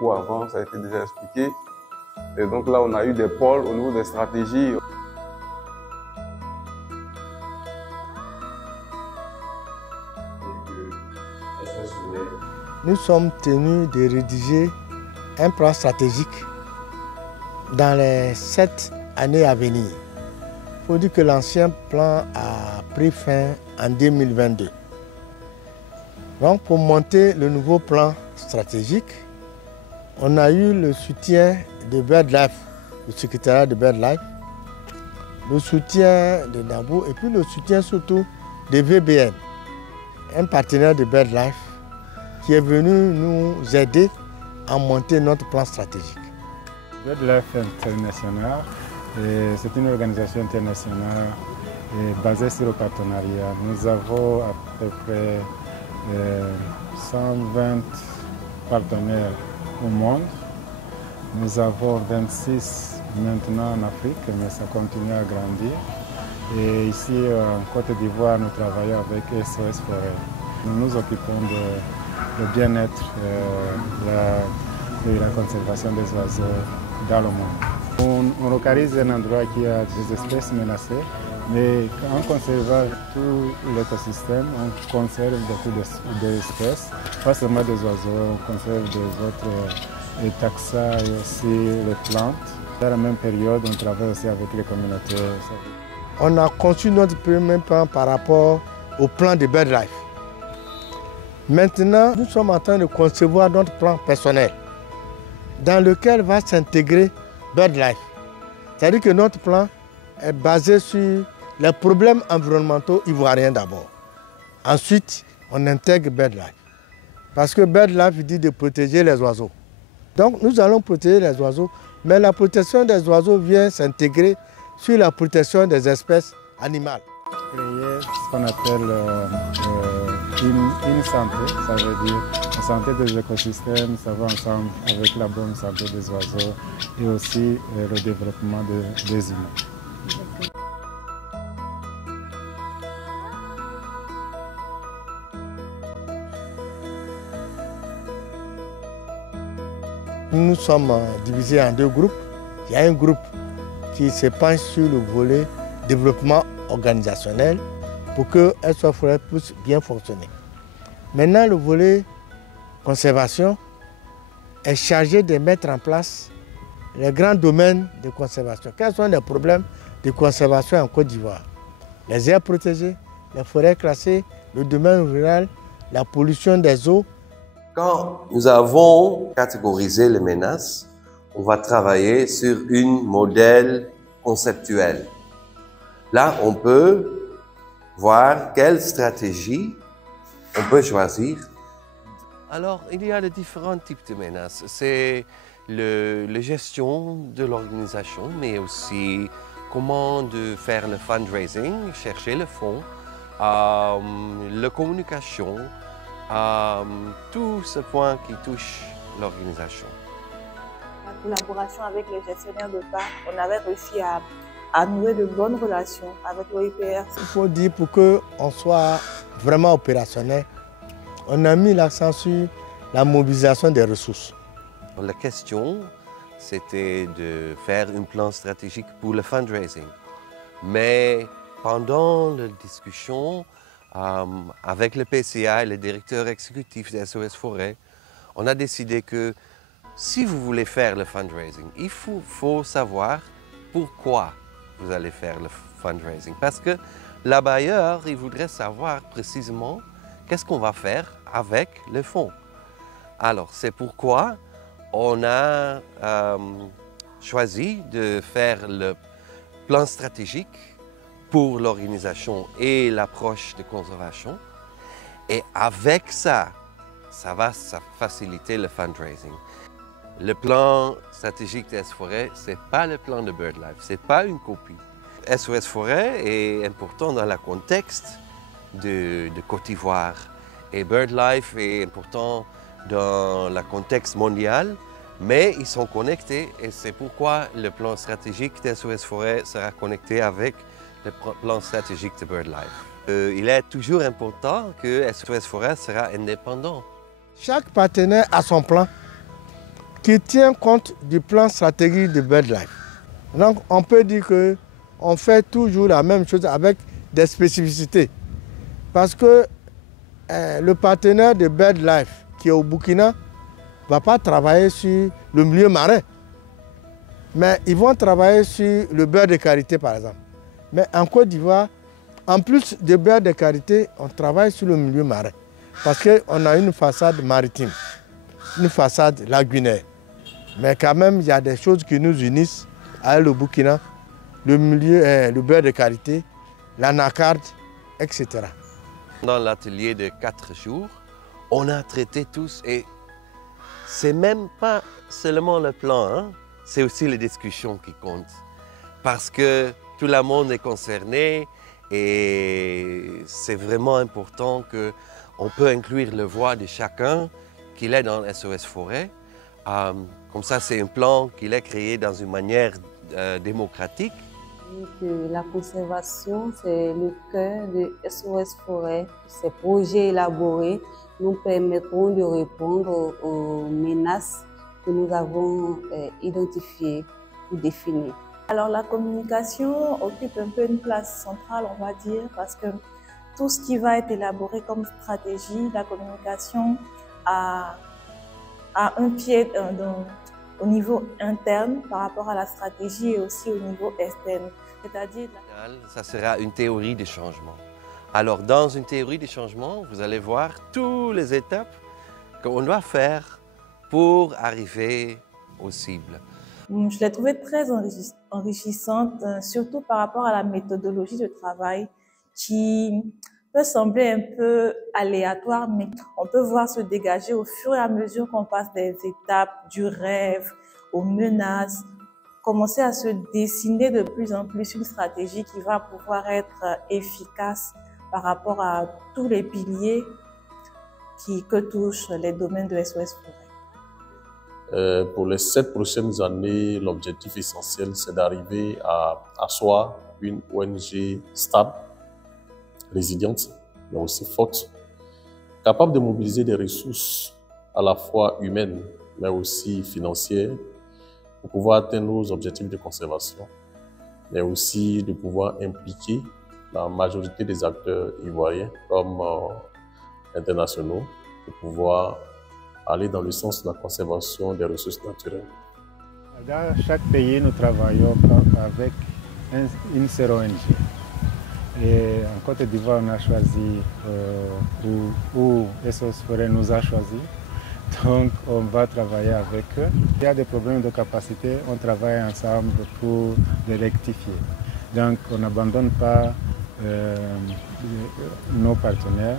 beaucoup avant, ça a été déjà expliqué. Et donc là, on a eu des pôles au niveau des stratégies. Nous sommes tenus de rédiger un plan stratégique dans les 7 années à venir. Il faut dire que l'ancien plan a pris fin en 2022. Donc pour monter le nouveau plan stratégique, on a eu le soutien de BirdLife, le secrétariat de BirdLife, le soutien de NABU et puis le soutien surtout de VBN, un partenaire de BirdLife qui est venu nous aider à monter notre plan stratégique. BirdLife International, c'est une organisation internationale basée sur le partenariat. Nous avons à peu près 120 partenaires au monde. Nous avons 26 maintenant en Afrique, mais ça continue à grandir. Et ici en Côte d'Ivoire, nous travaillons avec SOS Forêt. Nous nous occupons du bien-être et la conservation des oiseaux dans le monde. On localise un endroit qui a des espèces menacées, mais en conservant tout l'écosystème, on conserve beaucoup d'espèces, pas seulement des oiseaux, on conserve des autres taxa et aussi les plantes. Dans la même période, on travaille aussi avec les communautés. On a conçu notre premier plan par rapport au plan de BirdLife. Maintenant, nous sommes en train de concevoir notre plan personnel dans lequel va s'intégrer BirdLife. C'est-à-dire que notre plan est basé sur les problèmes environnementaux ivoiriens d'abord. Ensuite, on intègre BirdLife. Parce que BirdLife dit de protéger les oiseaux. Donc nous allons protéger les oiseaux, mais la protection des oiseaux vient s'intégrer sur la protection des espèces animales. Créer ce qu'on appelle une santé, ça veut dire la santé des écosystèmes, ça va ensemble avec la bonne santé des oiseaux et aussi le développement des humains. Nous sommes divisés en deux groupes. Il y a un groupe qui se penche sur le volet développement organisationnel pour que SOS Forêt puisse bien fonctionner. Maintenant, le volet conservation est chargé de mettre en place les grands domaines de conservation. Quels sont les problèmes de conservation en Côte d'Ivoire? Les aires protégées, les forêts classées, le domaine rural, la pollution des eaux. Quand nous avons catégorisé les menaces, on va travailler sur un modèle conceptuel. Là, on peut voir quelle stratégie on peut choisir. Alors, il y a de différents types de menaces. C'est la gestion de l'organisation, mais aussi comment de faire le fundraising, chercher le fonds, la communication, tout ce point qui touche l'organisation. La collaboration avec les gestionnaires de parcs, on avait réussi à nouer de bonnes relations avec l'OIPR. Il faut dire pour qu'on soit vraiment opérationnel, on a mis l'accent sur la mobilisation des ressources. La question, c'était de faire un plan stratégique pour le fundraising. Mais pendant la discussion avec le PCA et le directeur exécutif de SOS Forêt, on a décidé que si vous voulez faire le fundraising, il faut savoir pourquoi vous allez faire le fundraising. Parce que le bailleur, il voudrait savoir précisément qu'est-ce qu'on va faire avec le fonds. Alors, c'est pourquoi on a choisi de faire le plan stratégique pour l'organisation et l'approche de conservation. Et avec ça, ça va faciliter le fundraising. Le plan stratégique de SOS Forêt, ce n'est pas le plan de BirdLife, ce n'est pas une copie. SOS Forêt est important dans le contexte de Côte d'Ivoire et BirdLife est important dans le contexte mondial, mais ils sont connectés et c'est pourquoi le plan stratégique de SOS Forêt sera connecté avec le plan stratégique de BirdLife. Il est toujours important que SOS Forêt sera indépendant. Chaque partenaire a son plan. qui tient compte du plan stratégique de BirdLife. Donc on peut dire qu'on fait toujours la même chose avec des spécificités. Parce que le partenaire de BirdLife qui est au Burkina ne va pas travailler sur le milieu marin. Mais ils vont travailler sur le beurre de karité par exemple. Mais en Côte d'Ivoire, en plus de beurre de karité, on travaille sur le milieu marin. Parce qu'on a une façade maritime, une façade lagunaire. Mais quand même, il y a des choses qui nous unissent avec le Burkina, le beurre de karité, l'anacarde, etc. Dans l'atelier de 4 jours, on a traité tous et c'est même pas seulement le plan, hein? C'est aussi les discussions qui comptent. Parce que tout le monde est concerné et c'est vraiment important qu'on peut inclure la voix de chacun qu'il est dans SOS Forêt. Comme ça, c'est un plan qu'il est créé dans une manière démocratique. La conservation, c'est le cœur de SOS Forêt. Ces projets élaborés nous permettront de répondre aux menaces que nous avons identifiées ou définies. Alors la communication occupe un peu une place centrale, on va dire, parce que tout ce qui va être élaboré comme stratégie, la communication a un pied au niveau interne par rapport à la stratégie et aussi au niveau externe. C'est-à-dire, ça sera une théorie de changement. Alors dans une théorie de changement, vous allez voir toutes les étapes qu'on doit faire pour arriver aux cibles. Je l'ai trouvée très enrichissante, surtout par rapport à la méthodologie de travail qui peut sembler un peu aléatoire, mais on peut voir se dégager au fur et à mesure qu'on passe des étapes du rêve aux menaces, commencer à se dessiner de plus en plus une stratégie qui va pouvoir être efficace par rapport à tous les piliers que touchent les domaines de SOS Forêt. Pour les 7 prochaines années, l'objectif essentiel, c'est d'arriver à asseoir une ONG stable, résiliente, mais aussi forte, capable de mobiliser des ressources à la fois humaines, mais aussi financières, pour pouvoir atteindre nos objectifs de conservation, mais aussi de pouvoir impliquer la majorité des acteurs ivoiriens comme internationaux, pour pouvoir aller dans le sens de la conservation des ressources naturelles. Dans chaque pays, nous travaillons avec une seule ONG. Et en Côte d'Ivoire, on a choisi, où SOS Forêt nous a choisi. Donc, on va travailler avec eux. Il y a des problèmes de capacité, on travaille ensemble pour les rectifier. Donc, on n'abandonne pas nos partenaires.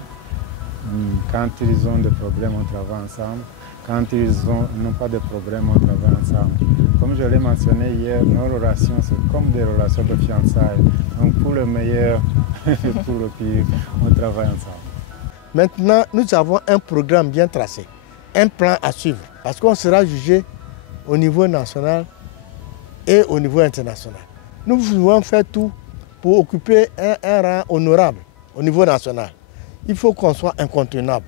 Quand ils ont des problèmes, on travaille ensemble. Quand ils n'ont pas de problème, on travaille ensemble. Comme je l'ai mentionné hier, nos relations, c'est comme des relations de fiançailles. Donc pour le meilleur et pour le pire, on travaille ensemble. Maintenant, nous avons un programme bien tracé, un plan à suivre, parce qu'on sera jugé au niveau national et au niveau international. Nous voulons faire tout pour occuper un rang honorable au niveau national. Il faut qu'on soit incontournable.